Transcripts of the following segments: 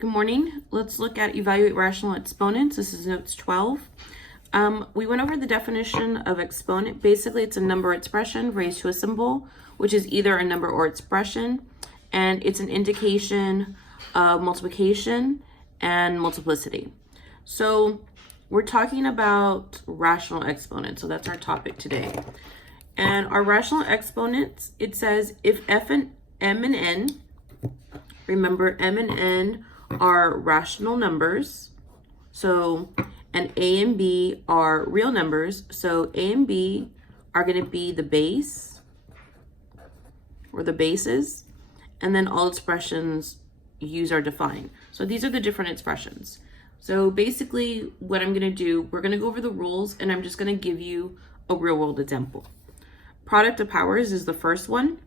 Good morning. Let's look at evaluate rational exponents. This is notes 12. We went over the definition of exponent. Basically, it's a number expression raised to a symbol, which is either a number or expression, and it's an indication of multiplication and multiplicity. So we're talking about rational exponents, so that's our topic today. And our rational exponents, it says if m and n, remember m and n are rational numbers, so and a and b are real numbers, so a and b are going to be the base or the bases, and then all expressions used are defined. So these are the different expressions. So basically what I'm going to do, we're going to go over the rules, and I'm just going to give you a real world example. Product of powers is the first one.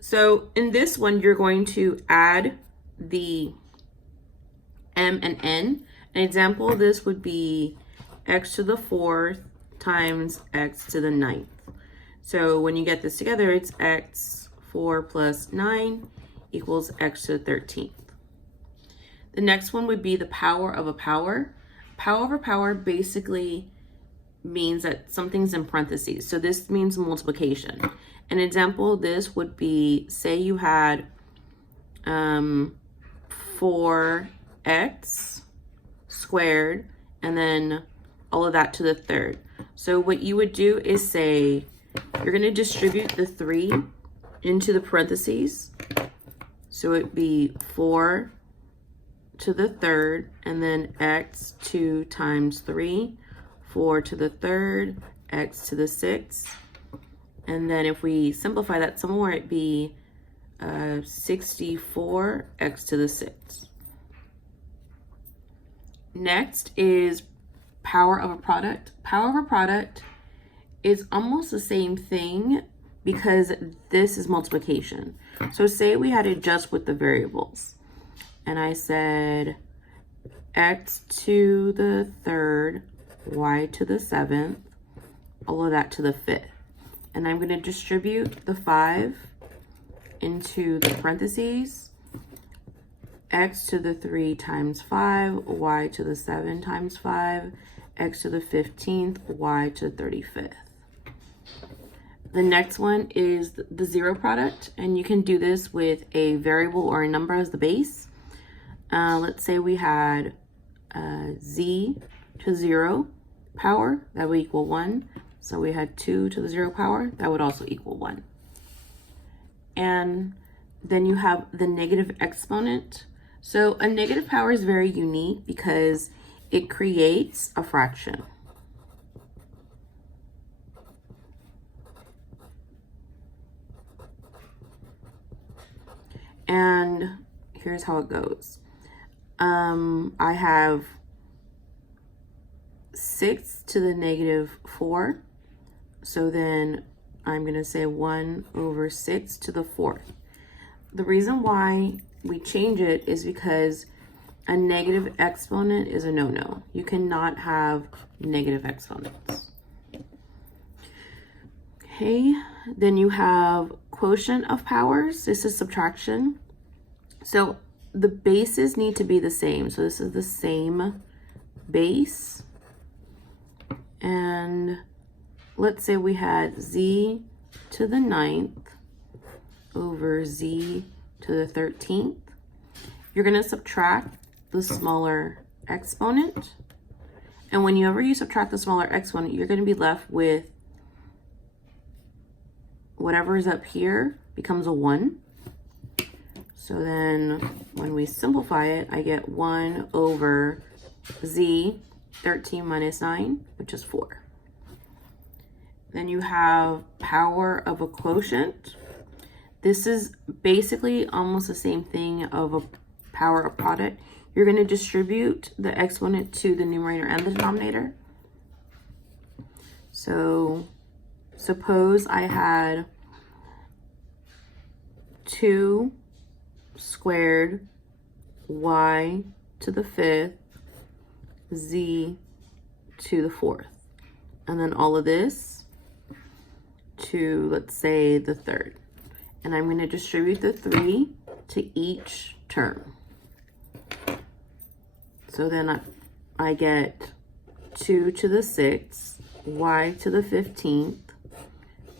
So in this one, you're going to add the m and n. An example of this would be x to the 4th times x to the 9th. So when you get this together, it's x4 plus 9 equals x to the 13th. The next one would be the power of a power. Power of a power basically means that something's in parentheses. So this means multiplication. An example of this would be, say you had 4x squared and then all of that to the 3rd. So what you would do is say you're going to distribute the 3 into the parentheses. So it'd be 4 to the 3rd and then x 2 times 3, 4 to the 3rd, x to the 6th. And then if we simplify that some more, it'd be 64 x to the 6th. Next is power of a product. Power of a product is almost the same thing because this is multiplication. So say we had to adjust with the variables, and I said x to the 3rd, y to the 7th, all of that to the 5th. And I'm going to distribute the 5 into the parentheses, x to the 3 times 5, y to the 7 times 5, x to the 15th, y to the 35th. The next one is the zero product, and you can do this with a variable or a number as the base. Let's say we had z to 0 power, that would equal 1. So we had 2 to the 0 power, that would also equal 1. And then you have the negative exponent. So a negative power is very unique because it creates a fraction. And here's how it goes. I have 6 to the negative 4. So then I'm going to say 1 over 6 to the 4th. The reason why we change it is because a negative exponent is a no-no. You cannot have negative exponents. Okay, then you have quotient of powers. This is subtraction. So the bases need to be the same. So this is the same base. And let's say we had z to the 9th over z to the 13th. You're going to subtract the smaller exponent. And whenever you subtract the smaller exponent, you're going to be left with whatever is up here becomes a 1. So then when we simplify it, I get 1 over z, 13 minus 9, which is 4. Then you have power of a quotient. This is basically almost the same thing of a power of product. You're going to distribute the exponent to the numerator and the denominator. So suppose I had 2 squared y to the 5th, z to the 4th, and then all of this to, let's say, the 3rd. And I'm going to distribute the 3 to each term. So then I get 2 to the 6th, y to the 15th,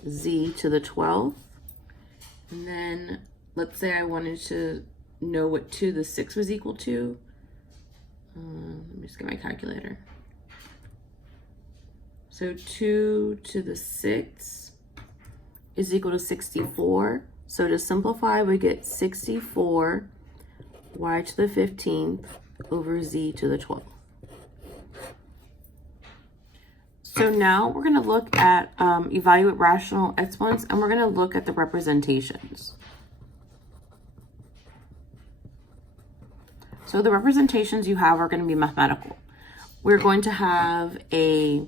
z to the 12th. And then let's say I wanted to know what 2 to the 6th was equal to. Let me just get my calculator. So 2 to the 6th is equal to 64. So to simplify, we get 64 y to the 15th over z to the 12th. So now we're going to look at evaluate rational exponents, and we're going to look at the representations. So the representations you have are going to be mathematical. We're going to have a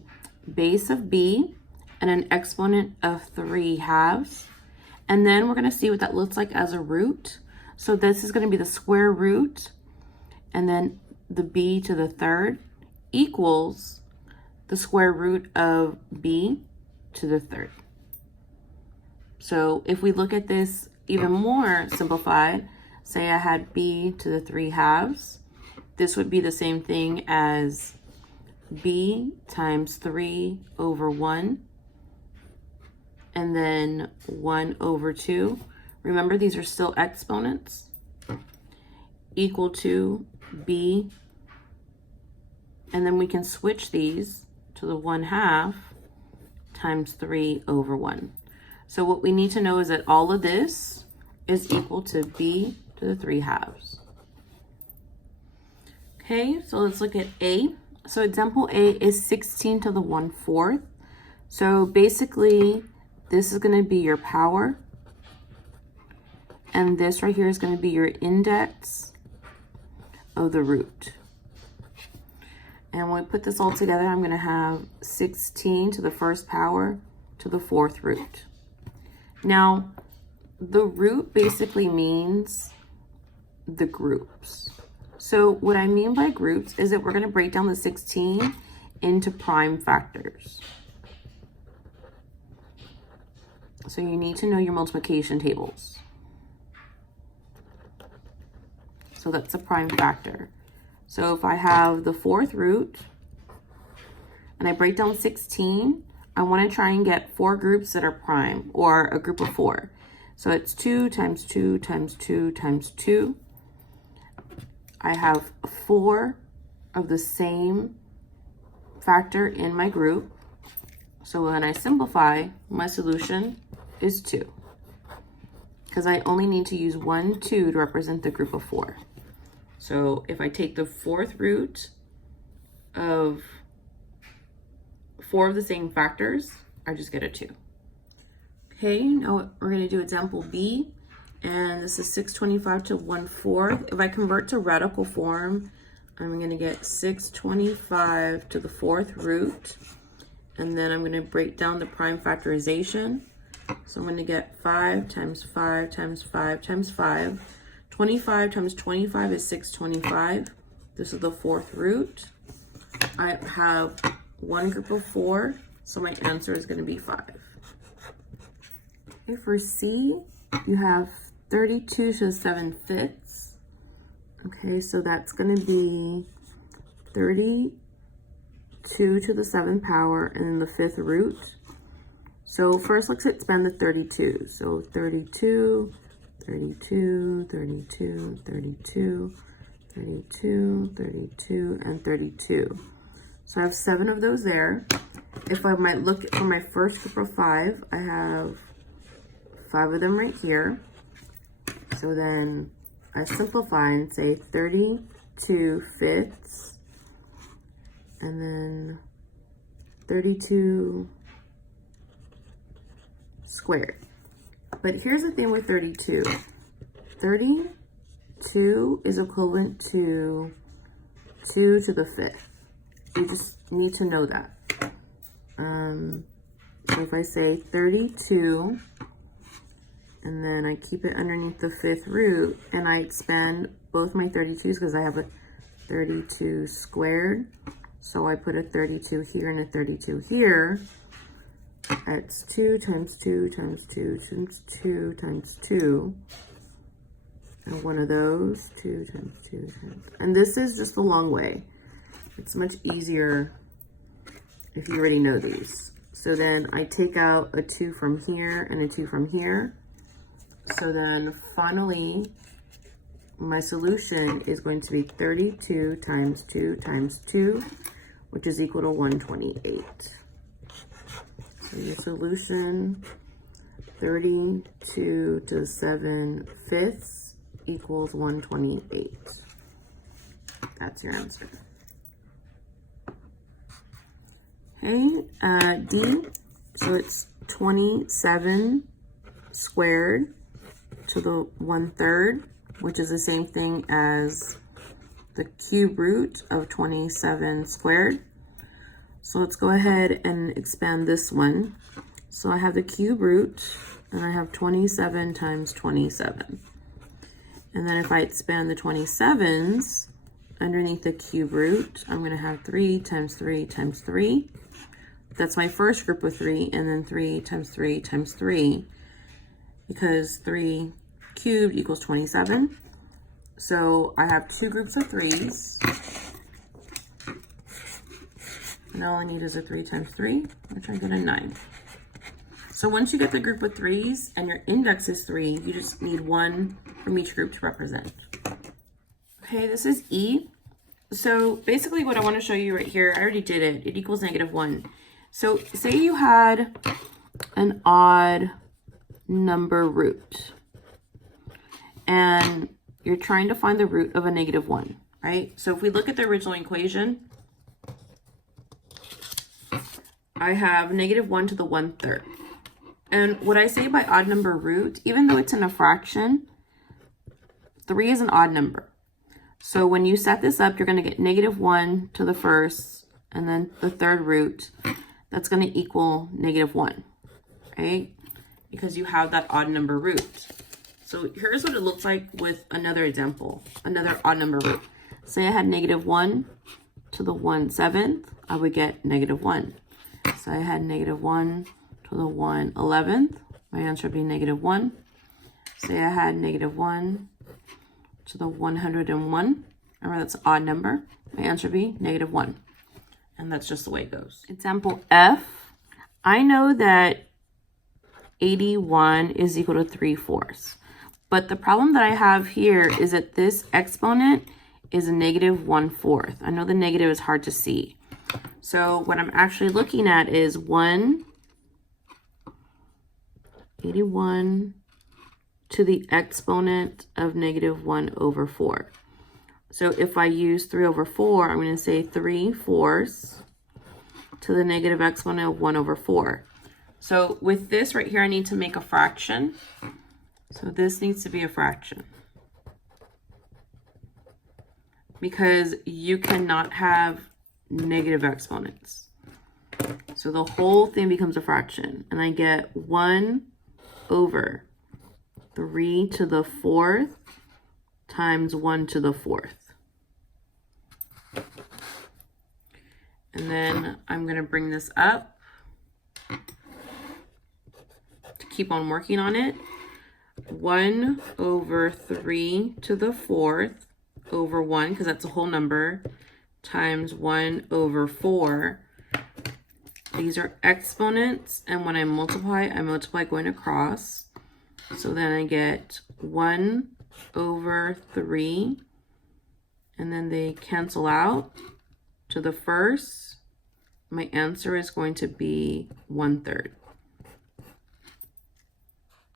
base of b and an exponent of 3/2. And then we're going to see what that looks like as a root. So this is going to be the square root, and then the b to the 3rd equals the square root of b to the 3rd. So if we look at this even more simplified, say I had b to the 3/2, this would be the same thing as b times 3 over 1, and then 1 over 2. Remember, these are still exponents, equal to b, and then we can switch these to the 1/2 times 3 over 1. So what we need to know is that all of this is equal to b to the 3/2. Okay, so let's look at A. So example A is 16 to the 1/4. So basically, this is going to be your power, and this right here is going to be your index of the root. And when we put this all together, I'm going to have 16 to the 1st power to the 4th root. Now, the root basically means the groups. So what I mean by groups is that we're going to break down the 16 into prime factors. So you need to know your multiplication tables. So that's a prime factor. So if I have the 4th root and I break down 16, I want to try and get 4 groups that are prime, or a group of 4. So it's 2 times 2 times 2 times 2. I have 4 of the same factor in my group. So when I simplify, my solution is 2. Because I only need to use 1, 2 to represent the group of 4. So if I take the 4th root of 4 of the same factors, I just get a 2. Okay, now we're going to do example B, and this is 625 to 1/4. If I convert to radical form, I'm going to get 625 to the 4th root, and then I'm going to break down the prime factorization. So I'm going to get 5 times 5 times 5 times 5. 25 times 25 is 625. This is the 4th root. I have one group of 4, so my answer is going to be 5. Okay, for C, you have 32 to the 7/5. Okay, so that's going to be 32 to the 7th power, and then the 5th root. So first, let's expand the 32. So 32, 32, 32, 32, 32, 32, and 32. So I have 7 of those there. If I might look for my first group of 5, I have 5 of them right here. So then I simplify and say 32/5, and then 32 squared. But here's the thing with 32. 32 is equivalent to 2 to the 5th. You just need to know that. So if I say 32, and then I keep it underneath the 5th root, and I expand both my 32s because I have a 32 squared. So I put a 32 here and a 32 here. That's 2 times 2 times 2 times 2 times 2. and one of those, 2 times 2 times, and this is just the long way. It's much easier if you already know these. So then I take out a 2 from here and a 2 from here. So then finally, my solution is going to be 32 times 2 times 2, which is equal to 128. So your solution, 32 to the 7/5 equals 128. That's your answer. Okay, D, so it's 27 squared to the 1/3, which is the same thing as the cube root of 27 squared. So let's go ahead and expand this one. So I have the cube root, and I have 27 times 27. And then if I expand the 27s underneath the cube root, I'm going to have 3 times 3 times 3. That's my first group of 3, and then 3 times 3 times 3, because 3 cubed equals 27. So I have 2 groups of 3s. And all I need is a 3 times 3, which I get a 9. So once you get the group of 3s and your index is 3, you just need 1 from each group to represent. Okay, this is E. So basically what I want to show you right here, I already did it. It equals -1. So say you had an odd number root, and you're trying to find the root of a -1, right? So if we look at the original equation, I have -1 to the 1/3. And what I say by odd number root, even though it's in a fraction, 3 is an odd number. So when you set this up, you're going to get -1 to the first, and then the third root, that's going to equal -1, right? Because you have that odd number root. So here's what it looks like with another example, another odd number root. Say I had -1 to the 1/7, I would get -1. So I had -1 to the 1/11, my answer would be -1. Say I had -1 to the 101, remember that's an odd number, my answer would be -1. And that's just the way it goes. Example F, I know that 81 is equal to 3/4. But the problem that I have here is that this exponent is a -1/4. I know the negative is hard to see. So what I'm actually looking at is 81 to the exponent of -1/4. So if I use 3/4, I'm going to say 3/4 to the negative exponent of 1/4. So with this right here, I need to make a fraction. So this needs to be a fraction, because you cannot have negative exponents. So the whole thing becomes a fraction, and I get 1/3 to the 4th times 1 to the 4th. And then I'm going to bring this up to keep on working on it. 1/3 to the 4th over 1, because that's a whole number, times 1/4. These are exponents, and when I multiply going across. So then I get 1/3, and then they cancel out to the first. My answer is going to be 1/3.